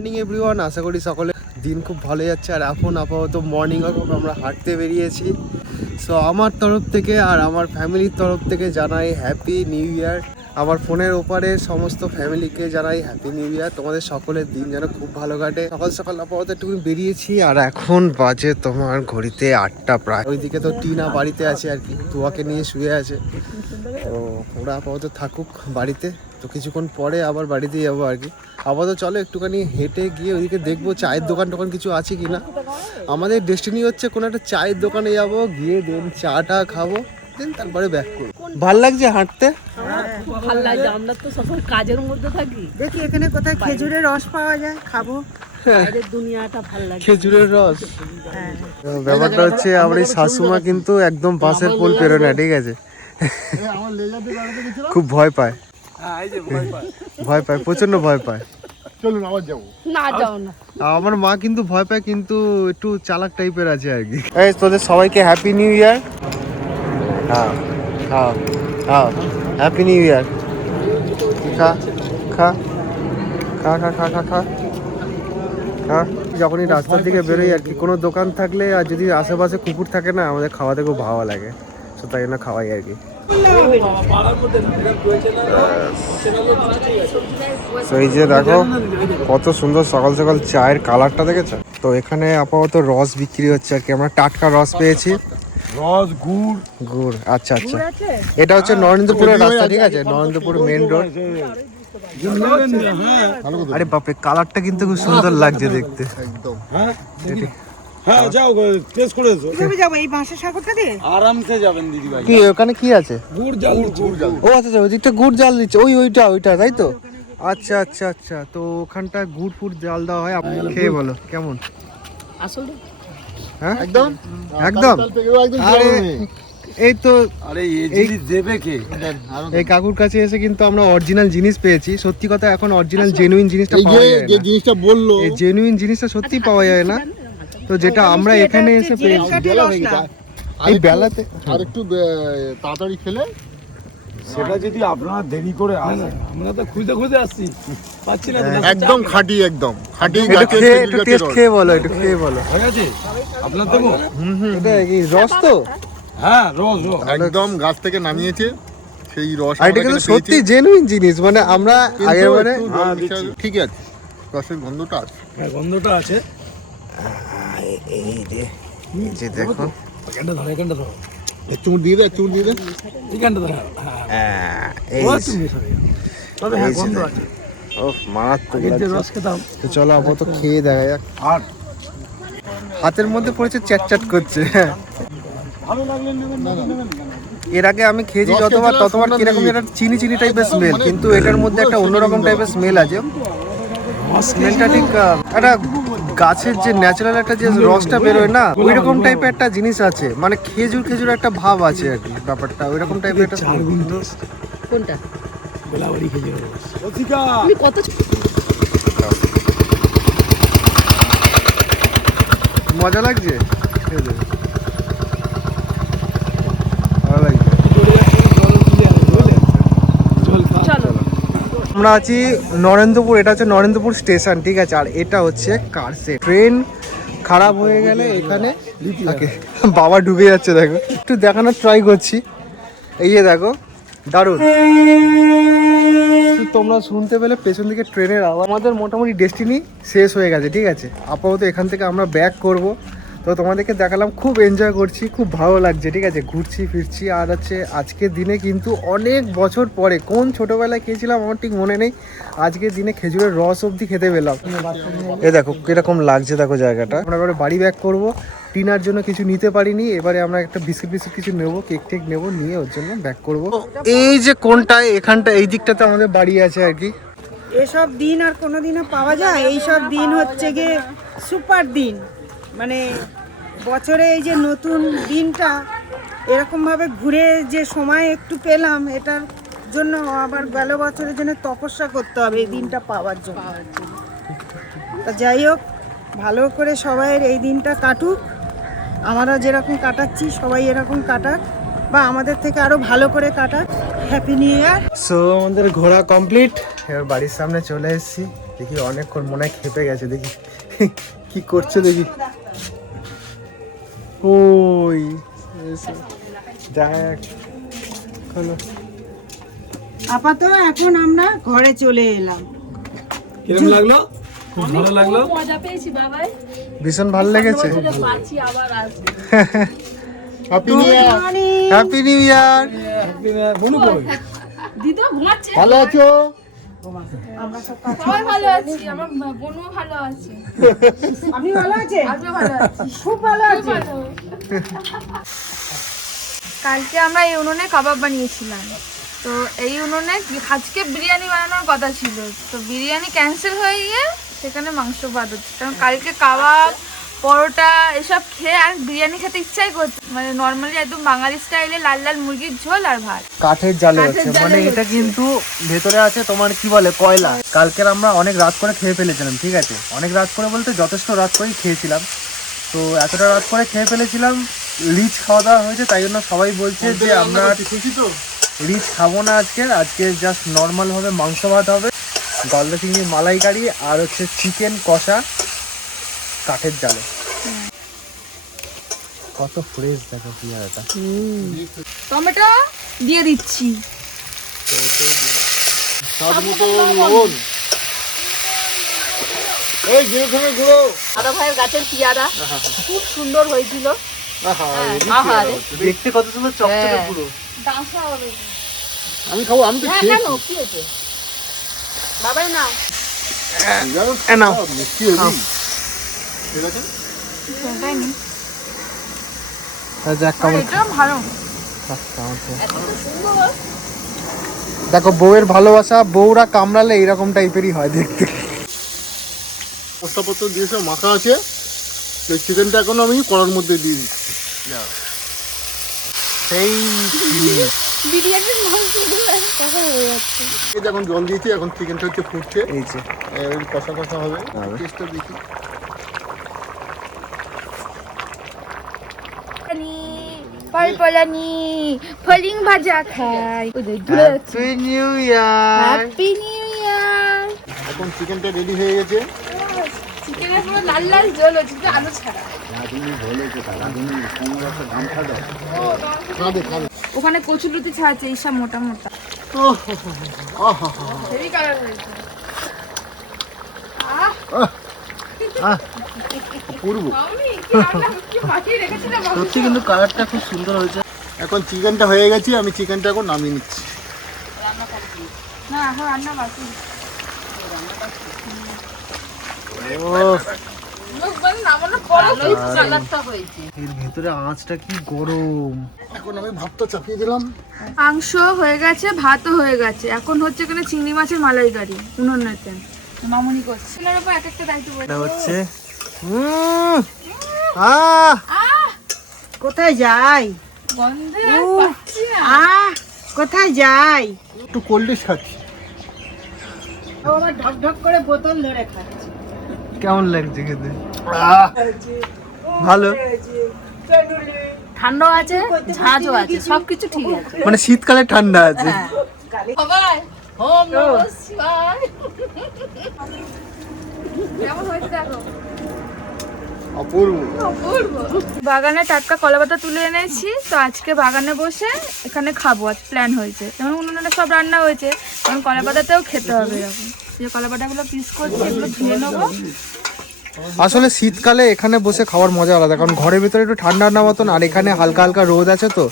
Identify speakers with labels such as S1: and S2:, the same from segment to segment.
S1: Morning everyone আশা করি সকলে দিন খুব ভালো যাচ্ছে। আর এখন আপাতত মর্নিং ওয়াক আমরা হাঁটতে বেরিয়েছি। সো আমার তরফ থেকে আর আমার ফ্যামিলির তরফ থেকে জানাই হ্যাপি নিউ ইয়ার আমার ফোনের ওপারে সমস্ত ফ্যামিলিকে জানাই হ্যাপি নিউ ইয়ার তোমাদের সকলের দিন যেন খুব ভালো কাটে। সকাল সকাল আপাতত একটু বেরিয়েছি, আর এখন বাজে তোমার ঘড়িতে আটটা প্রায়। ওইদিকে তো টিনা বাড়িতে আছে আর কি, তুয়াকে নিয়ে শুয়ে আছে। তো ওরা আপাতত থাকুক বাড়িতে। তো কিছুক্ষণ পরে আবার বাড়িতে যাব আর কি। আপাতত চলো একটুখানি হেঁটে গিয়ে ওইদিকে দেখব চায়ের দোকান টোকান কিছু আছে কি না আমাদের ডেস্টিনি হচ্ছে কোনো একটা চায়ের দোকানে যাব গিয়ে দেন চাটা খাব দেন তারপরে ব্যাক করব। ভালো লাগছে হাঁটতে?
S2: ভালো লাগে আমরা তো সবসময় কাজের মধ্যে থাকি।
S3: দেখি এখানে কোথায় খেজুরের রস পাওয়া যায় খাব।
S2: ভালো
S1: খেজুরের রস?
S3: হ্যাঁ।
S1: ব্যাপারটা হচ্ছে আমার এই শাশুমা কিন্তু একদম বাসের পোল পেরোয় না ঠিক আছে? খুব হ্যাঁ, ভয় পায়। ভয় পায়। প্রচণ্ড ভয় পায়।
S4: চলুন আবার যাব।
S2: না যাও না।
S1: আমার মা কিন্তু ভয় পায় কিন্তু একটু চালাক টাইপের আছে আর কি। এই তোদের সবাইকে হ্যাপি নিউ ইয়ার হ্যাঁ হ্যাঁ হ্যাঁ হ্যাপি নিউ ইয়ার খা খা খা খা খা খা খা। হ্যাঁ যখনই রাস্তার দিকে বেরোই আর কি কোনো দোকান থাকলে আর যদি আশেপাশে কুকুর থাকে না আমাদের খাওয়াতে খুব ভালো লাগে। তো তাই জন্য খাওয়াই আর কি। তো এই যে দেখো কত সুন্দর সকাল সকাল চায়ের কালারটা দেখেছ? তো এখানে আপাতত রস বিক্রি হচ্ছে আর কি। আমরা টাটকা রস পেয়েছি।
S4: রস গুড়।
S1: গুড় আচ্ছা আচ্ছা। এটা হচ্ছে নরেন্দ্রপুরের রাস্তা ঠিক আছে? নরেন্দ্রপুর মেন রোড আরে বাপরে কালারটা কিন্তু খুব সুন্দর লাগছে দেখতে।
S4: একদম।
S5: হ্যাঁ। হ্যাঁ যাও টেস্ট করে এসো।
S3: কীভাবে যাব? এই বাঁশের সাগরটা দিয়ে?
S5: আরামসে যাবেন দিদি ভাই।
S1: কি ওখানে কি আছে?
S5: গুড় জাল গুড় জাল।
S1: ও আচ্ছা আচ্ছা ওইদিকটা গুড় জাল দিচ্ছে ওই ওইটা ওইটা তাই তো? আচ্ছা আচ্ছা আচ্ছা তো ওখানটা গুড় ফুড় জাল দেওয়া হয়। আপনি খেয়ে বলো কেমন?
S2: আসলে
S1: হ্যাঁ?
S4: একদম?
S1: একদম? আরে এই তো
S5: আরে এই জিনিস দেবে কে?
S1: এই কাকুর কাছে এসে কিন্তু আমরা অরিজিনাল জিনিস পেয়েছি। সত্যি কথা এখন অরিজিনাল জেনুইন জিনিসটা পাওয়া যায়
S4: যে
S1: না।
S4: জিনিসটা বলল
S1: এই জেনুইন জিনিসটা সত্যি পাওয়া যায় না। তো যেটা আমরা এখানে এসে পেয়েছি।
S3: রস।
S1: এই বেলাতে
S4: আর একটু তাড়াতাড়ি খেলে।
S5: সেটা যদি আপনারা দেরি করে আসেন। আমরা তো খুঁজে খুঁজে আসছি। পাচ্ছি না
S4: একদম খাঁটি একদম। খাঁটি
S1: খেয়ে একটু টেস্ট
S4: রস।
S1: খেয়ে বলো একটু খেয়ে বলো।
S5: হয়ে গেছে? আপনার দেবো?
S1: এটা কি রস তো?
S5: হ্যাঁ রোজ রোজ
S4: একদম গাছ থেকে নামিয়েছে সেই রস
S1: আর এটা কিন্তু সত্যি জেনুইন জিনিস মানে আমরা আগের বারে
S4: মিশালে- ঠিক আছে রসের গন্ধটা আছে।
S5: হ্যাঁ গন্ধটা আছে।
S1: এই যে এই যে দেখো।
S5: এখানটা ধরো এখানটা ধরো।
S4: এক দিয়ে দে এক দিয়ে দে।
S5: এখানটা ধরো হ্যাঁ
S1: এই
S5: ও
S1: যে-
S5: তুমি সরে যাও। তবে হ্যাঁ গন্ধ আছে।
S1: ওহ মারাত্মক
S5: আগের রস খেতাম
S1: তো চলো আপাতত খেয়ে দেখা যাক।
S5: আর।
S1: হাতের মধ্যে পড়েছে চ্যাট চ্যাট করছে।
S5: ভালো লাগলে
S1: এর আগে আমি খেয়েছি যতবার ততবার কীরকম। একটা চিনি চিনি টাইপের স্মেল কিন্তু এটার মধ্যে একটা অন্যরকম টাইপের স্মেল আছে। স্মেলটা ঠিক একটা গাছের যে ন্যাচারাল একটা যে রসটা বেরোয় না ওই রকম টাইপের একটা জিনিস আছে। মানে খেজুর খেজুর একটা ভাব আছে আর কি ব্যাপারটা ওই রকম টাইপের একটা
S2: কোনটা?
S5: রস।
S2: তুমি কত
S1: মজা লাগছে? খেয়ে দে। ভালো লাগছে
S2: চলো
S1: আমরা আছি নরেন্দ্রপুর, এটা হচ্ছে নরেন্দ্রপুর স্টেশন, ঠিক আছে? আর এটা হচ্ছে কারসে ট্রেন খারাপ হয়ে গেলে এখানে বাবা ডুবে যাচ্ছে, দেখো। একটু দেখানোর ট্রাই করছি। এই যে দেখো, দারুণ। তোমরা শুনতে পেলে পেছন দিকে ট্রেনের আওয়াজ। আমাদের মোটামুটি ডেস্টিনি শেষ হয়ে গেছে, ঠিক আছে? আপাতত এখান থেকে আমরা ব্যাক করব। তো তোমাদেরকে দেখালাম, খুব এনজয় করছি, খুব ভালো লাগছে, ঠিক আছে? ঘুরছি, ফিরছি, আর হচ্ছে আজকের দিনে কিন্তু অনেক বছর পরে, কোন ছোটোবেলায় খেয়েছিলাম আমার ঠিক মনে নেই, আজকের দিনে খেজুরের রস অবধি খেতে পেলাম। এ দেখো, কীরকম লাগছে দেখো জায়গাটা। আমরা এবারে বাড়ি ব্যাক করব, টিনার জন্য কিছু নিতে পারিনি, এবারে আমরা একটা বিস্কিট বিস্কিট কিছু নেব কেক টেক নেব, নিয়ে ওর জন্য ব্যাক করব। এই যে কোনটায় এখানটা, এই দিকটাতে আমাদের বাড়ি আছে আর কি।
S3: এসব দিন আর কোনোদিনও পাওয়া যায়, এইসব দিন হচ্ছে গিয়ে সুপার দিন। মানে বছরে এই যে নতুন দিনটা, এরকমভাবে ঘুরে যে সময় একটু পেলাম, এটার জন্য আবার গেল বছরের জন্য তপস্যা করতে হবে এই দিনটা পাওয়ার জন্য। তা যাই হোক, ভালো করে সবাইয়ের এই দিনটা কাটুক। আমরা যেরকম কাটাচ্ছি, সবাই এরকম কাটাক, বা আমাদের থেকে আরও ভালো করে কাটাক। হ্যাপি নিউ ইয়ার
S1: সো আমাদের ঘোরা কমপ্লিট এবার বাড়ির সামনে চলে এসেছি। দেখি অনেকক্ষণ মনে হয় খেপে গেছে, দেখি কি করছে দেখি। ওই।
S3: আপাতত এখন আমরা ঘরে চলে এলাম।
S5: কিরম লাগল? খুব ভালো লাগল?
S2: মজা পেয়েছি বাবাই।
S1: ভীষণ ভালো লেগেছে।
S2: পাচ্ছি আবার আসব
S4: happy new year
S1: happy new year
S5: বনু কই?
S2: দিদা ঘুমাচ্ছে
S6: সবাই ভালো আছি আমার বোনও ভালো আছে।
S3: আপনি ভালো আছেন?
S6: আমিও ভালো আছি।
S3: খুব ভালো আছে
S6: কালকে আমরা এই উনুনে কাবাব বানিয়েছিলাম। তো এই উনুনে আজকে বিরিয়ানি বানানোর কথা ছিল। তো বিরিয়ানি ক্যান্সেল হয়ে গিয়ে সেখানে মাংস বাদ হচ্ছে। কারণ কালকে কাবাব পরোটা এসব খেয়ে আর বিরিয়ানি খেতে ইচ্ছাই করছে মানে নর্মালি একদম বাঙালি স্টাইলে লাল লাল মুরগির ঝোল আর ভাত।
S1: কাঠের জালে
S6: কাঠের
S1: হচ্ছে।
S6: জালে
S1: মানে এটা কিন্তু ভেতরে আছে তোমার কি বলে কয়লা। কালকের আমরা অনেক রাত করে খেয়ে ফেলেছিলাম ঠিক আছে? অনেক রাত করে বলতে যথেষ্ট রাত করেই খেয়েছিলাম। তো এতটা রাত করে খেয়ে ফেলেছিলাম রিচ খাওয়া দাওয়া হয়েছে তাই জন্য সবাই বলছে যে আমরা
S4: খুশি তো।
S1: রিচ খাব না আজকে আজকে জাস্ট নর্মাল ভাবে মাংস ভাত হবে। গলদা চিংড়ি মালাইকারি আর হচ্ছে চিকেন কষা। কাঠের জালে। কত ফ্রেশ দেখো পেয়ারাটা
S6: টমেটো দিয়ে দিচ্ছি।
S4: স্বাদ মতো লবণ। এই জিরে গুঁড়ো।
S2: দাদা ভাইয়ের গাছের পিয়ারা খুব সুন্দর হয়েছিল।
S4: আহা,
S2: আহা রে।
S1: দেখতে কত সুন্দর চকচকে
S2: হ্যাঁ।
S1: পুরো
S4: আমি খাব আমি তো
S2: হ্যাঁ
S4: খেয়েছি।
S2: বাবাই না
S4: মিষ্টি ঠিক আছে?
S1: দেখো বউয়ের ভালোবাসা বউরা কামড়ালে এইরকম টাইপেরই হয় দেখতে।
S4: মশলাপত্র দিয়েছে মাখা আছে। এই চিকেনটা এখন আমি কড়ার মধ্যে দিয়ে দিচ্ছি।
S1: সেই
S4: এখন জল দিয়েছি এখন চিকেনটা হচ্ছে ফুটছে।
S1: এই যে।
S4: কষা কষা হবে। টেস্টটা দেখি।
S6: পলপলানি ফলিং ভাজা খাই।
S1: Happy new year
S6: happy new year
S4: এখন চিকেনটা রেডি হয়ে গেছে।
S6: চিকেনের পুরো লাল লাল ঝোল হচ্ছে কিন্তু আলু ছাড়া।
S4: খাবে? খাবে।
S6: ওখানে ছাড়াচ্ছে এইসব মোটা মোটা।
S1: সত্যি কিন্তু কালারটা খুব সুন্দর হয়েছে।
S4: এখন চিকেনটা হয়ে গেছে আমি চিকেনটা এখন নামিয়ে নিচ্ছি।
S1: এর ভেতরে আঁচটা কি গরম।
S4: এখন আমি ভাতটা চাপিয়ে দিলাম।
S6: মাংস হয়ে গেছে ভাতও হয়ে গেছে। এখন হচ্ছে এখানে চিংড়ি মাছের মালাইকারি উনুনেতে মামুনি করছে। এক একটা দায়িত্ব
S1: হচ্ছে
S3: কোথায় যাই? কোথায় যাই?
S4: একটু কোল্ড ড্রিঙ্কস খাচ্ছি।
S3: ঢক ঢক করে বোতল ধরে খাচ্ছে।
S1: কেমন লাগছে খেতে? আহ, ভালো।
S2: ঠান্ডাও আছে ঝাঁঝও আছে সবকিছু ঠিক আছে।
S1: মানে শীতকালে ঠান্ডা আছে।
S2: সবাই হোম নমঃ শিবায়।
S6: কেমন হয়েছে দেখো?
S4: অপূর্ব।
S6: বাগানে টাটকা কলা পাতা তুলে এনেছি তো আজকে বাগানে বসে এখানে খাব আজ প্ল্যান হয়েছে। যেমন উনুনে সব রান্না হয়েছে কারণ কলা পাতাতেও খেতে হবে এরকম। যে কলা পাতাগুলো পিস করছি এগুলো ধুয়ে নেব।
S1: আসলে শীতকালে এখানে বসে খাওয়ার মজা আলাদা কারণ ঘরের ভিতরে একটু ঠান্ডা না মতন আর এখানে হালকা হালকা রোদ আছে তো।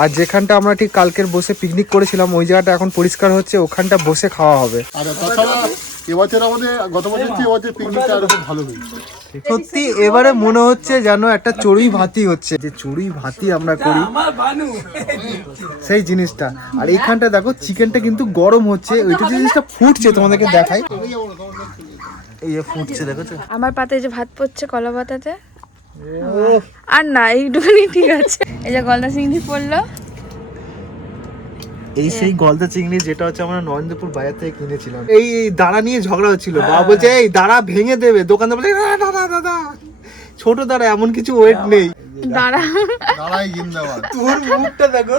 S1: আর যেখানটা আমরা ঠিক কালকের বসে পিকনিক করেছিলাম ওই জায়গাটা এখন পরিষ্কার হচ্ছে ওখানটা বসে খাওয়া হবে।
S4: আর তাছাড়া এবছর আমাদের গত বছর চেয়ে এবছর পিকনিকটা আরও খুব ভালো হয়েছে।
S1: সত্যি এবারে মনে হচ্ছে যেন একটা চড়ুই ভাতি হচ্ছে। যে চড়ুই ভাতি আমরা করি।
S5: আমার
S1: সেই জিনিসটা। আর এইখানটা দেখো চিকেনটা কিন্তু গরম হচ্ছে। ওইটা যে জিনিসটা ফুটছে তোমাদেরকে দেখাই। এই যে ফুটছে দেখেছ?
S6: আমার পাতে যে ভাত পড়ছে কলা পাতাতে। আর না এইটুকুনি ঠিক আছে। এই যে গলদা চিংড়ি পড়ল।
S1: এই সেই গলদা চিংড়ি যেটা হচ্ছে আমরা নরেন্দ্রপুর বাজার থেকে কিনেছিলাম। এই দাঁড়া নিয়ে ঝগড়া হচ্ছিল। বাবা বলছে এই দাঁড়া ভেঙে দেবে। দোকানদার বলে "না, দাদা দাদা ছোট দাঁড়া এমন কিছু ওয়েট নেই।
S6: দাঁড়া।
S4: দাঁড়াই জিন্দাবাদ।
S1: তোর মুখটা দেখো।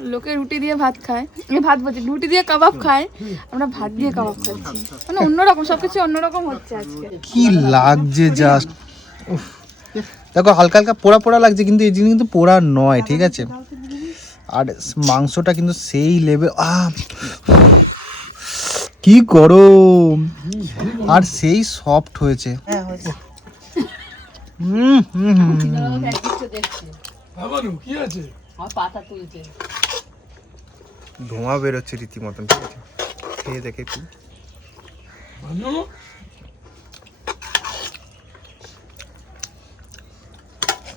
S6: লোকে রুটি দিয়ে ভাত খায়। ভাত বলছি রুটি দিয়ে কাবাব খায়। আমরা ভাত দিয়ে কাবাব খাচ্ছি। মানে অন্যরকম সবকিছু অন্যরকম হচ্ছে আজকে।
S1: কি লাগছে জাস্ট দেখো হালকা হালকা পোড়া পোড়া লাগছে কিন্তু এই জিনিস কিন্তু পোড়া নয় ঠিক আছে? আর মাংসটা কিন্তু সেই লেভেল আহ কি করো আর সেই সফট হয়েছে। হুম হুম হুম।
S5: বাবানু কি আছে?
S2: আমার পাতা তুলছে।
S1: ধোঁয়া বেরোচ্ছে রীতিমতন ঠিক আছে? খেয়ে দেখে
S5: বানু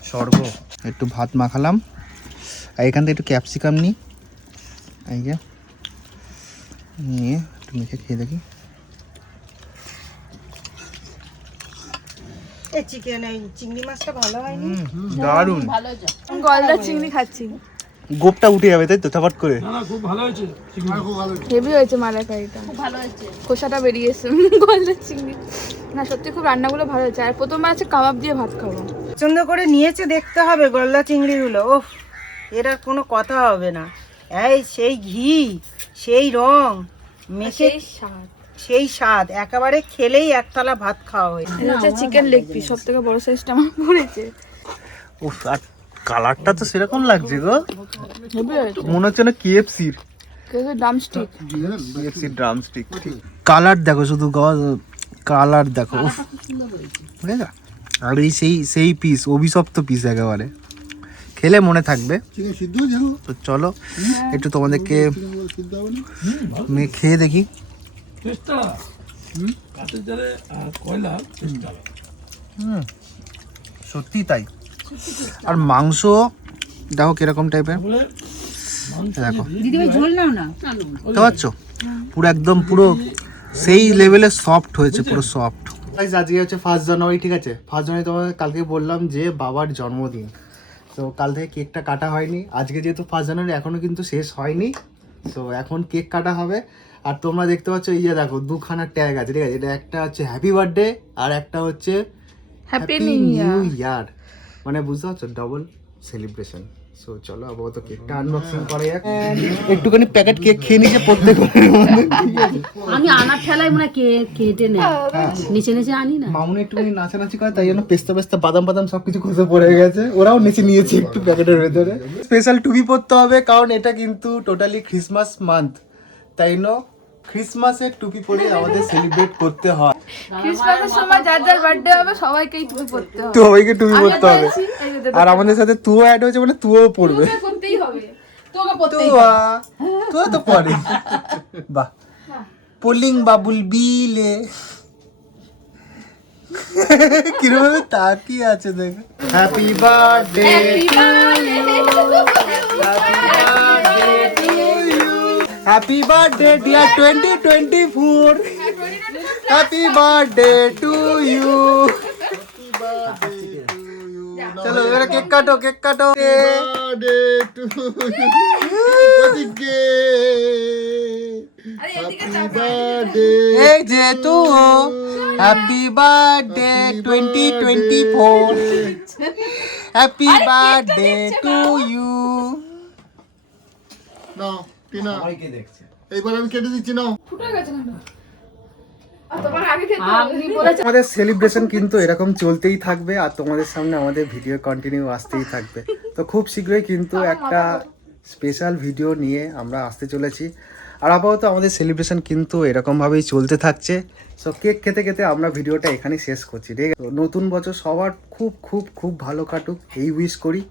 S1: স্বর্গ একটু ভাত মাখালাম। আর এখান থেকে একটু ক্যাপসিকাম নিই। এই যে নিয়ে একটু মেখে খেয়ে দেখি।
S3: এই চিংড়ি মাছটা ভালো হয়নি?
S1: দারুণ।
S2: ভালো হয়েছে।
S6: গলদা চিংড়ি খাচ্ছি।
S1: গোপটা উঠে যাবে তাই তো থাপাট করে?
S5: না না খুব ভালো হয়েছে। চিংড়ি।
S6: হেভি হয়েছে। মালাইকারিটা।
S2: খুব ভালো হয়েছে।
S6: খোসাটা বেরিয়েছে গলদা চিংড়ি। না সত্যি খুব রান্নাগুলো ভালো হয়েছে। আর প্রথমবার আছে কাবাব দিয়ে ভাত খাব।
S3: পছন্দ করে নিয়েছে দেখতে হবে গলদা চিংড়িগুলো। ওফ। এর আর কোনো কথা হবে না। এই সেই ঘি সেই রং মেখে
S6: সেই স্বাদ।
S3: সেই স্বাদ একেবারে খেলেই একতলা ভাত খাওয়া হয়েছে
S6: চিকেন লেগ পিস সব থেকে বড় সাইজটা আমার পড়েছে।
S1: উফ আর কালারটা তো সেরকম লাগছে গো। মনে হচ্ছে না কেএফসির
S6: কেউ ড্রামস্টিক
S1: কেএফসি ড্রামস্টিক কালার দেখো শুধু কালার দেখো উফ। বুঝেছ? আর এই সেই সেই পিস অভিশপ্ত পিস একেবারে। খেলে মনে থাকবে? তো চলো একটু তোমাদেরকে খেয়ে দেখি। সত্যি তাই। আর মাংস দেখো কীরকম টাইপের। দেখো।
S3: দিদিভাই ঝোল নাও না?
S1: বুঝতে পারছ? পুরো একদম পুরো সেই লেভেলে সফট হয়েছে পুরো সফট আজকে হচ্ছে ফার্স্ট জানুয়ারি ঠিক আছে? ফার্স্ট জানুয়ারি তোমাকে কালকে বললাম যে বাবার জন্মদিন। তো কাল থেকে কেকটা কাটা হয়নি। আজকে যেহেতু ফার্স্ট জানুয়ারি এখনও কিন্তু শেষ হয়নি। তো এখন কেক কাটা হবে। আর তোমরা দেখতে পাচ্ছ এই যে দেখো দুখানা ট্যাগ আছে ঠিক আছে? এটা একটা হচ্ছে হ্যাপি বার্থডে আর একটা হচ্ছে
S6: হ্যাপি নিউ ইয়ার
S1: ইয়ার মানে বুঝতে পারছ? ডবল সেলিব্রেশন সো চলো আপাতত কেকটা আনবক্সিং করা যাক। একটুখানি প্যাকেট কেক খেয়ে নিয়েছে প্রত্যেক
S2: আমি আনার ঠেলায় মনে হয় কে- কেটে নেয়। নিচে নিচে আনি না।
S1: মামুনি একটুখানি নাচানাচি করে তাই জন্য পেস্তা পেস্তা বাদাম বাদাম সবকিছু খসে পড়ে গেছে। ওরাও নিচে নিয়েছে একটু প্যাকেটের ভেতরে। স্পেশাল টুপি পরতে হবে কারণ এটা কিন্তু টোটালি ক্রিসমাস মান্থ তাই জন্য ক্রিসমাসের টুপি পরে আমাদের সেলিব্রেট করতে হয়।
S6: ক্রিসমাসের সময় যার যার বার্থডে হবে সবাইকেই টুপি পরতে হবে।
S1: তো সবাইকে টুপি পরতে হবে। আর আমাদের সাথে তুও অ্যাড হয়েছে মানে তুও পড়বে
S6: তোকে করতেই হবে।
S1: তুয়া তুই তো পড়ে বাহ। পোলিং বাবুল বিলে। কীরকম তাকিয়ে আছে দেখ। হ্যাপি বার্থডে টু ইউ চলো এবারে কেক কাটো কেক কাটো
S4: Birthday to you. ওদিকে। Happy birthday.
S1: এই যে তু happy birthday twenty twenty four happy birthday to you
S4: now, Tina. এইবার আমি কেটে দিচ্ছি নাও।
S6: তোমার আগে খেতে
S1: আমাদের সেলিব্রেশন কিন্তু এরকম চলতেই থাকবে আর তোমাদের সামনে আমাদের ভিডিও কন্টিনিউ আসতেই থাকবে। তো খুব শীঘ্রই কিন্তু একটা স্পেশাল ভিডিও নিয়ে আমরা আসতে চলেছি। আর আপাতত আমাদের সেলিব্রেশন কিন্তু এরকমভাবেই চলতে থাকছে। সো কেক খেতে খেতে আমরা ভিডিওটা এখানেই শেষ করছি। ঠিক আছে? নতুন বছর সবার খুব খুব খুব ভালো কাটুক এই উইশ করি।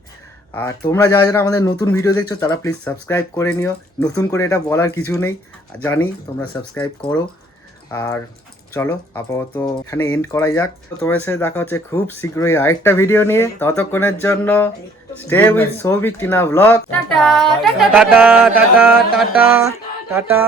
S1: আর তোমরা যারা যারা আমাদের নতুন ভিডিও দেখছ তারা প্লিজ সাবস্ক্রাইব করে নিও। নতুন করে এটা বলার কিছু নেই। জানি তোমরা সাবস্ক্রাইব করো। আর চলো আপাতত এখানে এন্ড করাই যাক। তো তোমার সাথে দেখা হচ্ছে খুব শীঘ্রই আরেকটা ভিডিও নিয়ে। ততক্ষণের জন্য stay with Souvik Tina blog
S6: tata
S1: tata tata tata tata